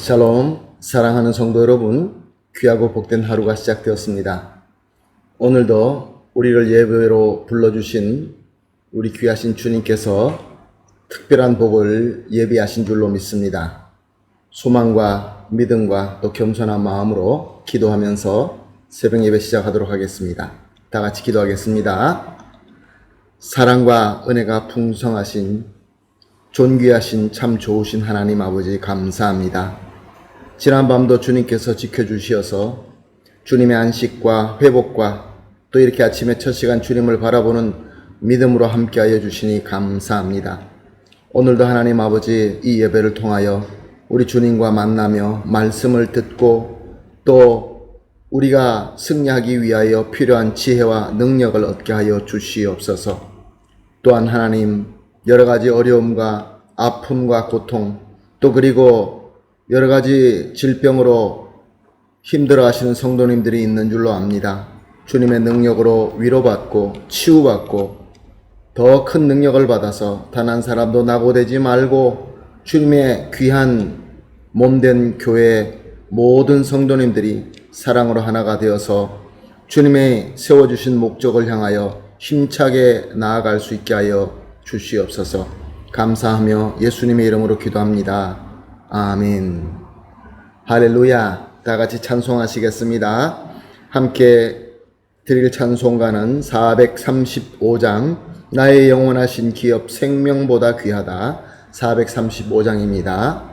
샬롬, 사랑하는 성도 여러분, 귀하고 복된 하루가 시작되었습니다. 오늘도 우리를 예배로 불러주신 우리 귀하신 주님께서 특별한 복을 예비하신 줄로 믿습니다. 소망과 믿음과 또 겸손한 마음으로 기도하면서 새벽 예배 시작하도록 하겠습니다. 다 같이 기도하겠습니다. 사랑과 은혜가 풍성하신 존귀하신 참 좋으신 하나님 아버지 감사합니다. 지난 밤도 주님께서 지켜주시어서 주님의 안식과 회복과 또 이렇게 아침에 첫 시간 주님을 바라보는 믿음으로 함께하여 주시니 감사합니다. 오늘도 하나님 아버지 이 예배를 통하여 우리 주님과 만나며 말씀을 듣고 또 우리가 승리하기 위하여 필요한 지혜와 능력을 얻게 하여 주시옵소서. 또한 하나님 여러 가지 어려움과 아픔과 고통 또 그리고 여러 가지 질병으로 힘들어하시는 성도님들이 있는 줄로 압니다. 주님의 능력으로 위로받고 치유받고 더 큰 능력을 받아서 단 한 사람도 낙오되지 말고 주님의 귀한 몸된 교회 모든 성도님들이 사랑으로 하나가 되어서 주님의 세워주신 목적을 향하여 힘차게 나아갈 수 있게 하여 주시옵소서. 감사하며 예수님의 이름으로 기도합니다. 아멘. 할렐루야. 다 같이 찬송하시겠습니다. 함께 드릴 찬송가는 435장 나의 영원하신 기업 생명보다 귀하다 435장입니다.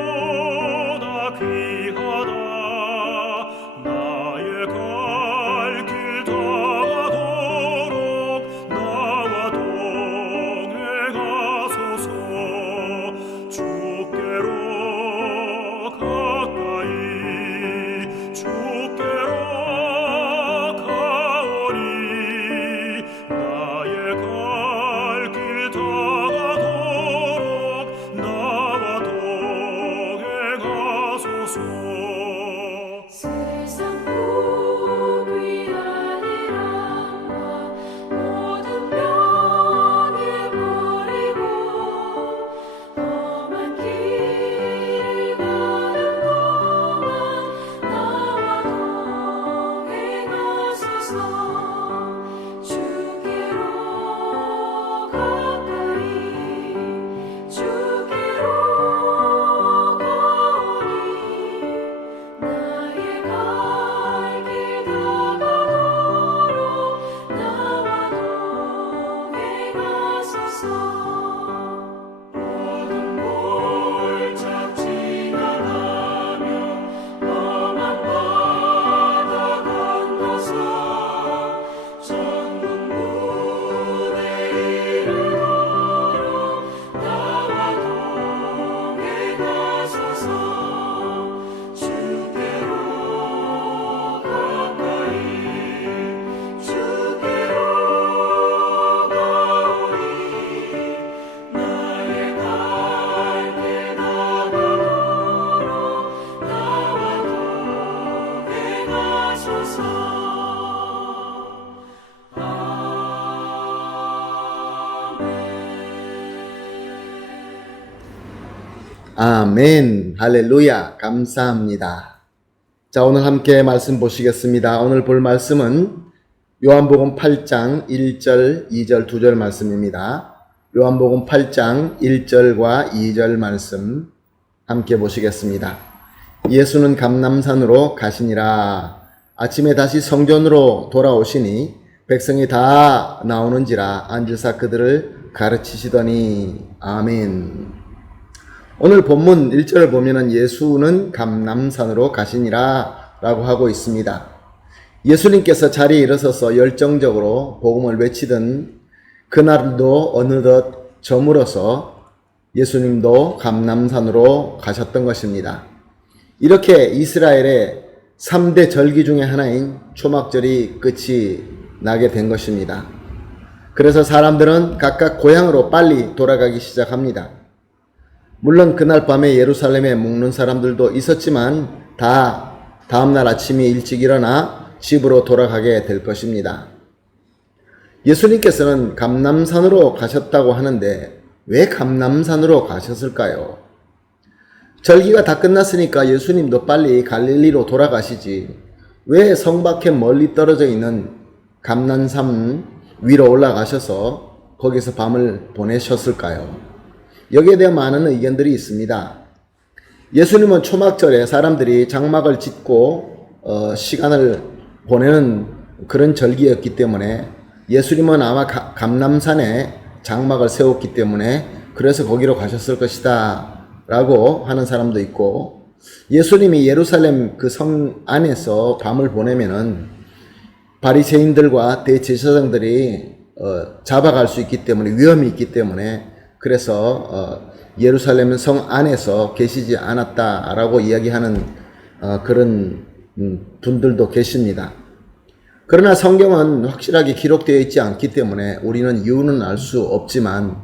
생명보다 귀하다. 나의 갈 길 다가도록 나와 동행하소서. 주께로 가까이 주께로 가오니 나의 갈 길 다가도록 나와 동행하소서. 세상 복이 아니라 모든 병에 버리고 험한 길을 가는 동안 나와 동행하소서. 주께로 가까이 주께로 가오니 나의 갈 길 다가도록 나와 동행하소서. 모든 골짜기 지나가며 험한 바다 건너서 천국 문에 이르도록 나와 동행하소서. 주께로 가까이 주께로 가오니 나의 갈 길 다가도록 나와 동행하소서. 아멘. 할렐루야. 감사합니다. 자, 오늘 함께 말씀 보시겠습니다. 오늘 볼 말씀은 요한복음 8장 1절, 2절, 2절 말씀입니다. 요한복음 8장 1절과 2절 말씀 함께 보시겠습니다. 예수는 감람산으로 가시니라. 아침에 다시 성전으로 돌아오시니 백성이 다 나오는지라 앉으사 그들을 가르치시더니. 아멘. 오늘 본문 1절을 보면은 예수는 감람산으로 가시니라 라고 하고 있습니다. 예수님께서 자리에 일어서서 열정적으로 복음을 외치던 그날도 어느덧 저물어서 예수님도 감람산으로 가셨던 것입니다. 이렇게 이스라엘의 3대 절기 중에 하나인 초막절이 끝이 나게 된 것입니다. 그래서 사람들은 각각 고향으로 빨리 돌아가기 시작합니다. 물론 그날 밤에 예루살렘에 묵는 사람들도 있었지만 다 다음날 아침에 일찍 일어나 집으로 돌아가게 될 것입니다. 예수님께서는 감람산으로 가셨다고 하는데 왜 감람산으로 가셨을까요? 절기가 다 끝났으니까 예수님도 빨리 갈릴리로 돌아가시지 왜 성 밖에 멀리 떨어져 있는 감람산 위로 올라가셔서 거기서 밤을 보내셨을까요? 여기에 대한 많은 의견들이 있습니다. 예수님은 초막절에 사람들이 장막을 짓고 시간을 보내는 그런 절기였기 때문에 예수님은 아마 감람산에 장막을 세웠기 때문에 그래서 거기로 가셨을 것이다 라고 하는 사람도 있고, 예수님이 예루살렘 그 성 안에서 밤을 보내면은 바리새인들과 대제사장들이 잡아갈 수 있기 때문에 위험이 있기 때문에 그래서 예루살렘 성 안에서 계시지 않았다라고 이야기하는 그런 분들도 계십니다. 그러나 성경은 확실하게 기록되어 있지 않기 때문에 우리는 이유는 알 수 없지만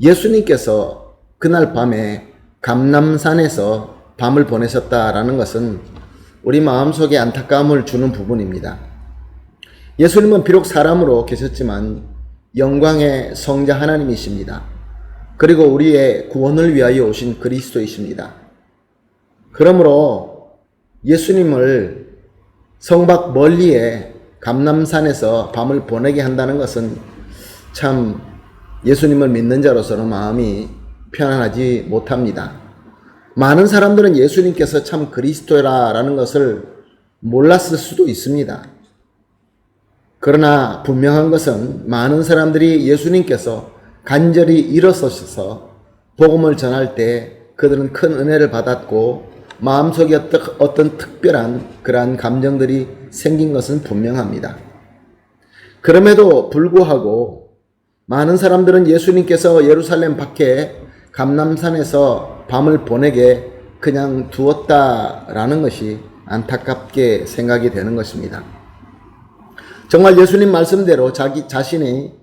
예수님께서 그날 밤에 감람산에서 밤을 보내셨다라는 것은 우리 마음속에 안타까움을 주는 부분입니다. 예수님은 비록 사람으로 계셨지만 영광의 성자 하나님이십니다. 그리고 우리의 구원을 위하여 오신 그리스도이십니다. 그러므로 예수님을 성밖 멀리에 감람산에서 밤을 보내게 한다는 것은 참 예수님을 믿는 자로서는 마음이 편안하지 못합니다. 많은 사람들은 예수님께서 참 그리스도라는 것을 몰랐을 수도 있습니다. 그러나 분명한 것은 많은 사람들이 예수님께서 간절히 일어서셔서 복음을 전할 때 그들은 큰 은혜를 받았고 마음속에 어떤 특별한 그러한 감정들이 생긴 것은 분명합니다. 그럼에도 불구하고 많은 사람들은 예수님께서 예루살렘 밖에 감람산에서 밤을 보내게 그냥 두었다라는 것이 안타깝게 생각이 되는 것입니다. 정말 예수님 말씀대로 자기 자신이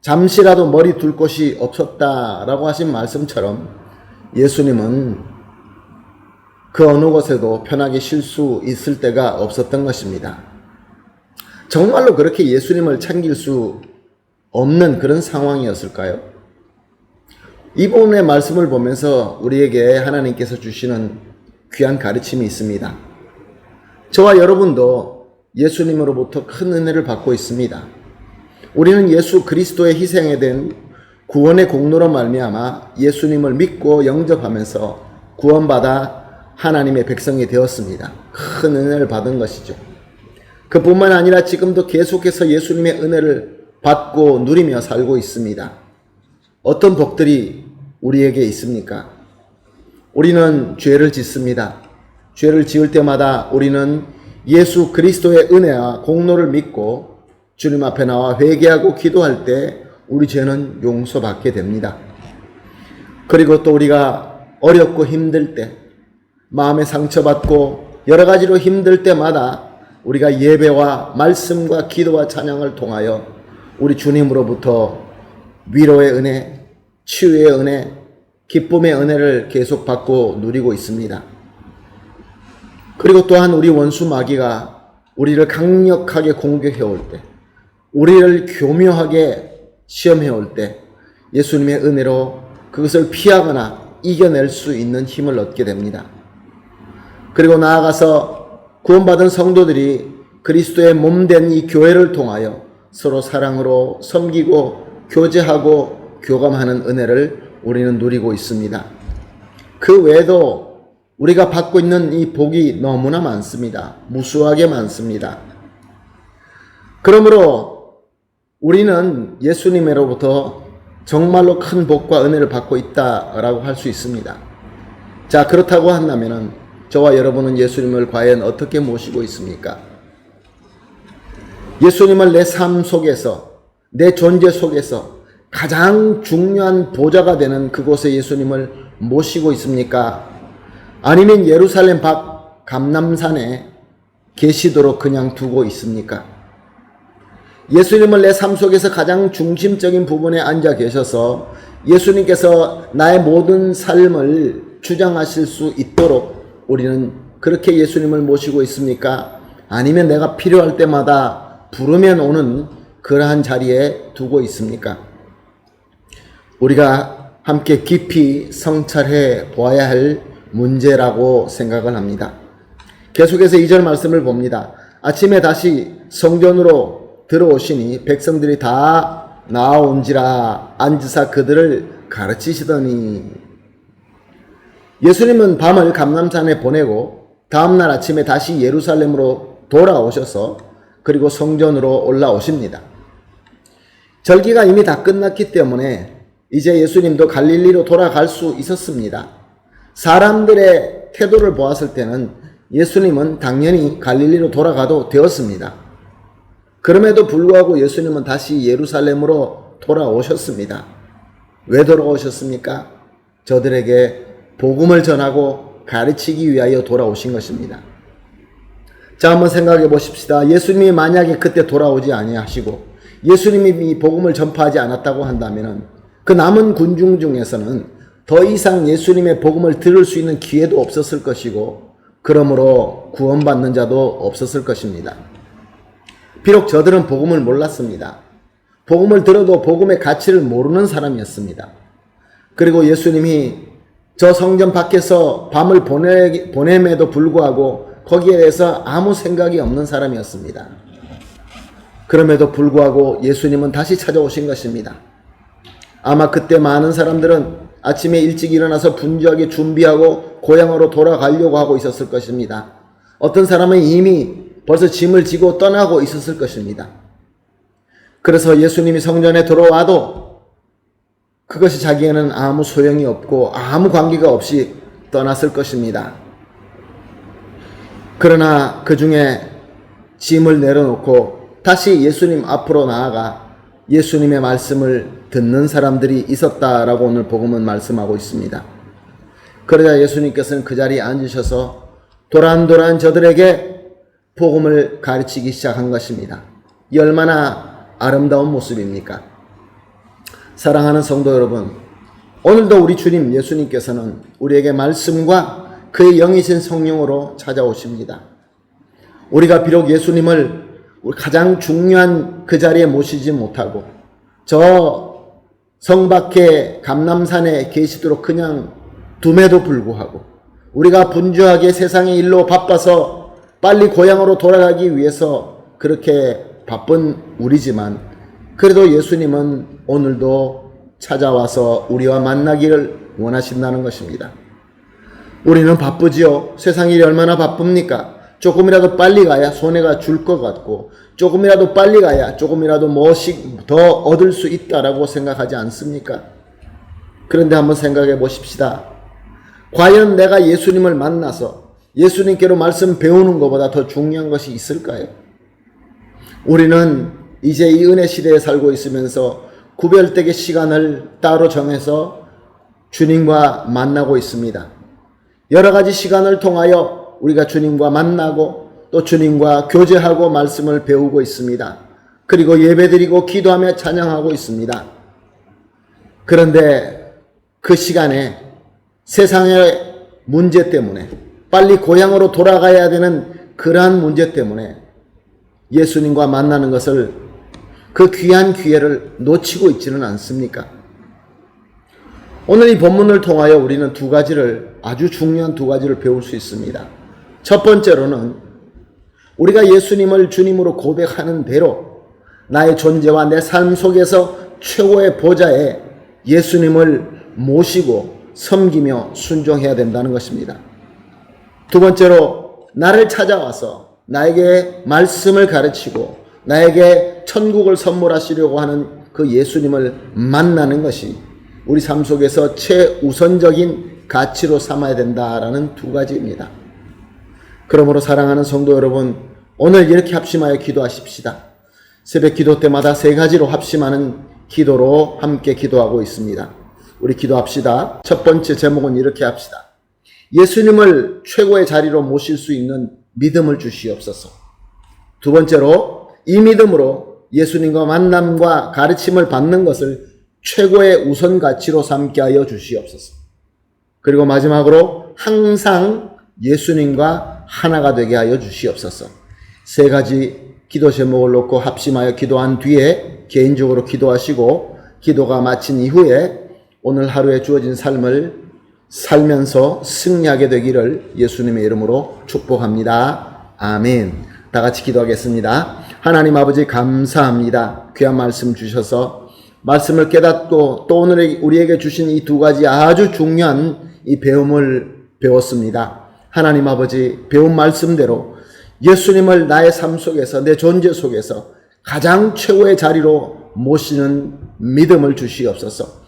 잠시라도 머리 둘 곳이 없었다라고 하신 말씀처럼 예수님은 그 어느 곳에도 편하게 쉴 수 있을 때가 없었던 것입니다. 정말로 그렇게 예수님을 챙길 수 없는 그런 상황이었을까요? 이 부분의 말씀을 보면서 우리에게 하나님께서 주시는 귀한 가르침이 있습니다. 저와 여러분도 예수님으로부터 큰 은혜를 받고 있습니다. 우리는 예수 그리스도의 희생에 대한 구원의 공로로 말미암아 예수님을 믿고 영접하면서 구원받아 하나님의 백성이 되었습니다. 큰 은혜를 받은 것이죠. 그뿐만 아니라 지금도 계속해서 예수님의 은혜를 받고 누리며 살고 있습니다. 어떤 복들이 우리에게 있습니까? 우리는 죄를 짓습니다. 죄를 지을 때마다 우리는 예수 그리스도의 은혜와 공로를 믿고 주님 앞에 나와 회개하고 기도할 때 우리 죄는 용서받게 됩니다. 그리고 또 우리가 어렵고 힘들 때, 마음에 상처받고 여러 가지로 힘들 때마다 우리가 예배와 말씀과 기도와 찬양을 통하여 우리 주님으로부터 위로의 은혜, 치유의 은혜, 기쁨의 은혜를 계속 받고 누리고 있습니다. 그리고 또한 우리 원수 마귀가 우리를 강력하게 공격해 올 때, 우리를 교묘하게 시험해 올 때 예수님의 은혜로 그것을 피하거나 이겨낼 수 있는 힘을 얻게 됩니다. 그리고 나아가서 구원받은 성도들이 그리스도의 몸된 이 교회를 통하여 서로 사랑으로 섬기고 교제하고 교감하는 은혜를 우리는 누리고 있습니다. 그 외에도 우리가 받고 있는 이 복이 너무나 많습니다. 무수하게 많습니다. 그러므로 우리는 예수님으로부터 정말로 큰 복과 은혜를 받고 있다라고 할 수 있습니다. 자, 그렇다고 한다면 저와 여러분은 예수님을 과연 어떻게 모시고 있습니까? 예수님을 내 삶 속에서, 내 존재 속에서 가장 중요한 보좌가 되는 그곳에 예수님을 모시고 있습니까? 아니면 예루살렘 밖 감람산에 계시도록 그냥 두고 있습니까? 예수님을 내 삶 속에서 가장 중심적인 부분에 앉아 계셔서 예수님께서 나의 모든 삶을 주장하실 수 있도록 우리는 그렇게 예수님을 모시고 있습니까? 아니면 내가 필요할 때마다 부르면 오는 그러한 자리에 두고 있습니까? 우리가 함께 깊이 성찰해 보아야 할 문제라고 생각을 합니다. 계속해서 2절 말씀을 봅니다. 아침에 다시 성전으로 들어오시니 백성들이 다 나아온지라 앉으사 그들을 가르치시더니, 예수님은 밤을 감람산에 보내고 다음날 아침에 다시 예루살렘으로 돌아오셔서 그리고 성전으로 올라오십니다. 절기가 이미 다 끝났기 때문에 이제 예수님도 갈릴리로 돌아갈 수 있었습니다. 사람들의 태도를 보았을 때는 예수님은 당연히 갈릴리로 돌아가도 되었습니다. 그럼에도 불구하고 예수님은 다시 예루살렘으로 돌아오셨습니다. 왜 돌아오셨습니까? 저들에게 복음을 전하고 가르치기 위하여 돌아오신 것입니다. 자, 한번 생각해 보십시다. 예수님이 만약에 그때 돌아오지 아니하시고 예수님이 이 복음을 전파하지 않았다고 한다면 그 남은 군중 중에서는 더 이상 예수님의 복음을 들을 수 있는 기회도 없었을 것이고 그러므로 구원받는 자도 없었을 것입니다. 비록 저들은 복음을 몰랐습니다. 복음을 들어도 복음의 가치를 모르는 사람이었습니다. 그리고 예수님이 저 성전 밖에서 밤을 보냄에도 불구하고 거기에 대해서 아무 생각이 없는 사람이었습니다. 그럼에도 불구하고 예수님은 다시 찾아오신 것입니다. 아마 그때 많은 사람들은 아침에 일찍 일어나서 분주하게 준비하고 고향으로 돌아가려고 하고 있었을 것입니다. 어떤 사람은 이미 벌써 짐을 지고 떠나고 있었을 것입니다. 그래서 예수님이 성전에 들어와도 그것이 자기에는 아무 소용이 없고 아무 관계가 없이 떠났을 것입니다. 그러나 그 중에 짐을 내려놓고 다시 예수님 앞으로 나아가 예수님의 말씀을 듣는 사람들이 있었다라고 오늘 복음은 말씀하고 있습니다. 그러자 예수님께서는 그 자리에 앉으셔서 도란도란 저들에게 복음을 가르치기 시작한 것입니다. 이 얼마나 아름다운 모습입니까? 사랑하는 성도 여러분, 오늘도 우리 주님 예수님께서는 우리에게 말씀과 그의 영이신 성령으로 찾아오십니다. 우리가 비록 예수님을 가장 중요한 그 자리에 모시지 못하고 저 성 밖에 감람산에 계시도록 그냥 둠에도 불구하고 우리가 분주하게 세상의 일로 바빠서 빨리 고향으로 돌아가기 위해서 그렇게 바쁜 우리지만 그래도 예수님은 오늘도 찾아와서 우리와 만나기를 원하신다는 것입니다. 우리는 바쁘지요. 세상 일이 얼마나 바쁩니까? 조금이라도 빨리 가야 손해가 줄 것 같고 조금이라도 빨리 가야 조금이라도 무엇이 더 얻을 수 있다라고 생각하지 않습니까? 그런데 한번 생각해 보십시다. 과연 내가 예수님을 만나서 예수님께로 말씀 배우는 것보다 더 중요한 것이 있을까요? 우리는 이제 이 은혜 시대에 살고 있으면서 구별되게 시간을 따로 정해서 주님과 만나고 있습니다. 여러 가지 시간을 통하여 우리가 주님과 만나고 또 주님과 교제하고 말씀을 배우고 있습니다. 그리고 예배드리고 기도하며 찬양하고 있습니다. 그런데 그 시간에 세상의 문제 때문에 빨리 고향으로 돌아가야 되는 그러한 문제 때문에 예수님과 만나는 것을 그 귀한 기회를 놓치고 있지는 않습니까? 오늘 이 본문을 통하여 우리는 아주 중요한 두 가지를 배울 수 있습니다. 첫 번째로는 우리가 예수님을 주님으로 고백하는 대로 나의 존재와 내 삶 속에서 최고의 보좌에 예수님을 모시고 섬기며 순종해야 된다는 것입니다. 두 번째로 나를 찾아와서 나에게 말씀을 가르치고 나에게 천국을 선물하시려고 하는 그 예수님을 만나는 것이 우리 삶 속에서 최우선적인 가치로 삼아야 된다라는 두 가지입니다. 그러므로 사랑하는 성도 여러분, 오늘 이렇게 합심하여 기도하십시다. 새벽 기도 때마다 세 가지로 합심하는 기도로 함께 기도하고 있습니다. 우리 기도합시다. 첫 번째 제목은 이렇게 합시다. 예수님을 최고의 자리로 모실 수 있는 믿음을 주시옵소서. 두 번째로 이 믿음으로 예수님과 만남과 가르침을 받는 것을 최고의 우선 가치로 삼게 하여 주시옵소서. 그리고 마지막으로 항상 예수님과 하나가 되게 하여 주시옵소서. 세 가지 기도 제목을 놓고 합심하여 기도한 뒤에 개인적으로 기도하시고 기도가 마친 이후에 오늘 하루에 주어진 삶을 살면서 승리하게 되기를 예수님의 이름으로 축복합니다. 아멘. 다 같이 기도하겠습니다. 하나님 아버지 감사합니다. 귀한 말씀 주셔서 말씀을 깨닫고 또 오늘 우리에게 주신 이 두 가지 아주 중요한 이 배움을 배웠습니다. 하나님 아버지 배운 말씀대로 예수님을 나의 삶 속에서 내 존재 속에서 가장 최고의 자리로 모시는 믿음을 주시옵소서.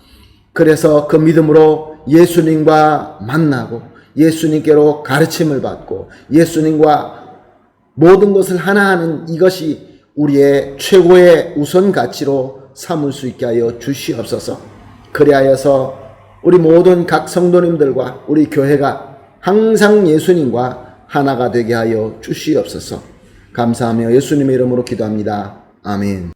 그래서 그 믿음으로 예수님과 만나고 예수님께로 가르침을 받고 예수님과 모든 것을 하나 하는 이것이 우리의 최고의 우선 가치로 삼을 수 있게 하여 주시옵소서. 그리하여서 우리 모든 각 성도님들과 우리 교회가 항상 예수님과 하나가 되게 하여 주시옵소서. 감사하며 예수님의 이름으로 기도합니다. 아멘.